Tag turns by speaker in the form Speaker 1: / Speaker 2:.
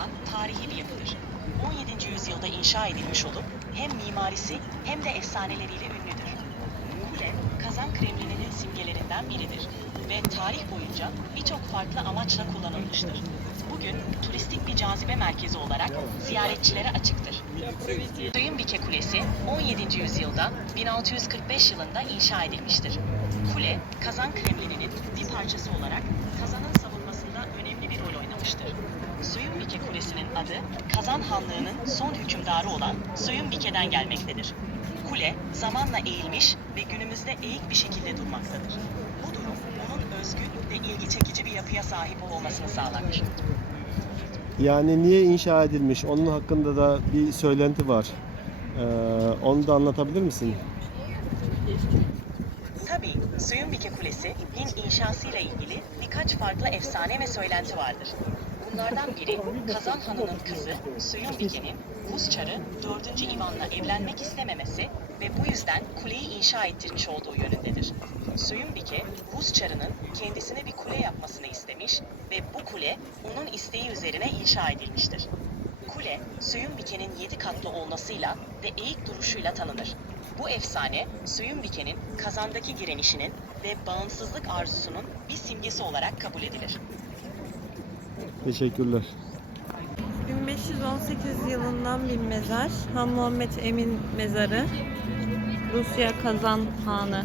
Speaker 1: olan tarihi bir yapıdır. 17. yüzyılda inşa edilmiş olup hem mimarisi hem de efsaneleriyle ünlüdür. Kule, Kazan Kremlini'nin simgelerinden biridir ve tarih boyunca birçok farklı amaçla kullanılmıştır. Bugün turistik bir cazibe merkezi olarak ziyaretçilere açıktır. Duyumbike Kulesi 17. yüzyılda 1645 yılında inşa edilmiştir. Kule, Kazan Kremlini'nin bir parçası olarak Kazan'ın Kulesi'nin adı Kazan Hanlığı'nın son hükümdarı olan Suyumbike'den gelmektedir. Kule zamanla eğilmiş ve günümüzde eğik bir şekilde durmaktadır. Bu durum onun özgün ve ilgi çekici bir yapıya sahip olmasını sağlamış.
Speaker 2: Yani niye inşa edilmiş? Onun hakkında da bir söylenti var. Ee, onu da anlatabilir misin?
Speaker 1: Tabii Suyumbike Kulesi'nin inşasıyla ilgili birkaç farklı efsane ve söylenti vardır. Bunlardan biri Kazan Hanı'nın kızı Suyumbike'nin Rus çarı 4. Ivan'la evlenmek istememesi ve bu yüzden kuleyi inşa ettirmiş olduğu yönündedir. Suyumbike, Rus çarının kendisine bir kule yapmasını istemiş ve bu kule onun isteği üzerine inşa edilmiştir. Kule, Suyumbike'nin yedi katlı olmasıyla ve eğik duruşuyla tanınır. Bu efsane, Suyumbike'nin kazandaki direnişinin ve bağımsızlık arzusunun bir simgesi olarak kabul edilir.
Speaker 2: Teşekkürler.
Speaker 3: 1518 yılından bir mezar. Han Muhammed Emin mezarı. Rusya Kazan Hanı.